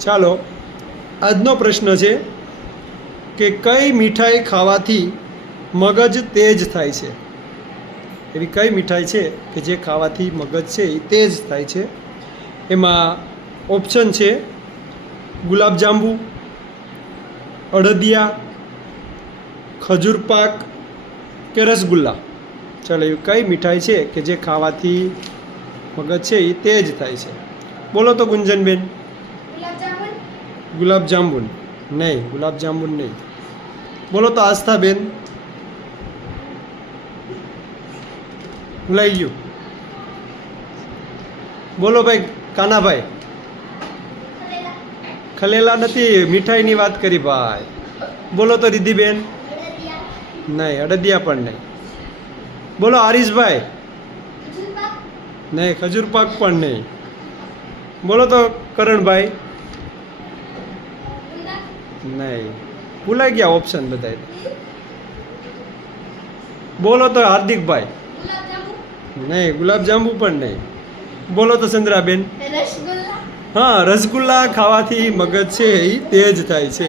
ચાલો આજનો પ્રશ્ન છે કે કઈ મીઠાઈ ખાવાથી મગજ તેજ થાય છે? એવી કઈ મીઠાઈ છે કે જે ખાવાથી મગજ છે એ તેજ થાય છે? એમાં ઓપ્શન છે ગુલાબજાંબુ, અડદિયા, ખજૂર પાક કે રસગુલ્લા. ચાલો એવી કઈ મીઠાઈ છે કે જે ખાવાથી મગજ છે એ તેજ થાય છે? બોલો તો ગુંજનબેન. ગુલાબજાંબુન નહીં, ગુલાબજાંબુન નહીં. બોલો તો આસ્થાબેન. ભૂલાઈ ગયું. બોલો ભાઈ કાનાભાઈ. ખલેલા નથી, મીઠાઈની વાત કરી ભાઈ. બોલો તો રિદ્ધિબેન. નહીં, અડદિયા પણ નહીં. બોલો હરીશભાઈ. નહીં, ખજૂર પાક પણ નહીં. બોલો તો કરણભાઈ. નહીં, ભૂલાઈ ગયા ઓપ્શન બધા. બોલો તો હાર્દિકભાઈ. નહીં, ગુલાબજાંબુ પણ નહીં. બોલો તો ચંદ્રાબેન. હા, રસગુલ્લા ખાવાથી મગજ છે એ તેજ થાય છે.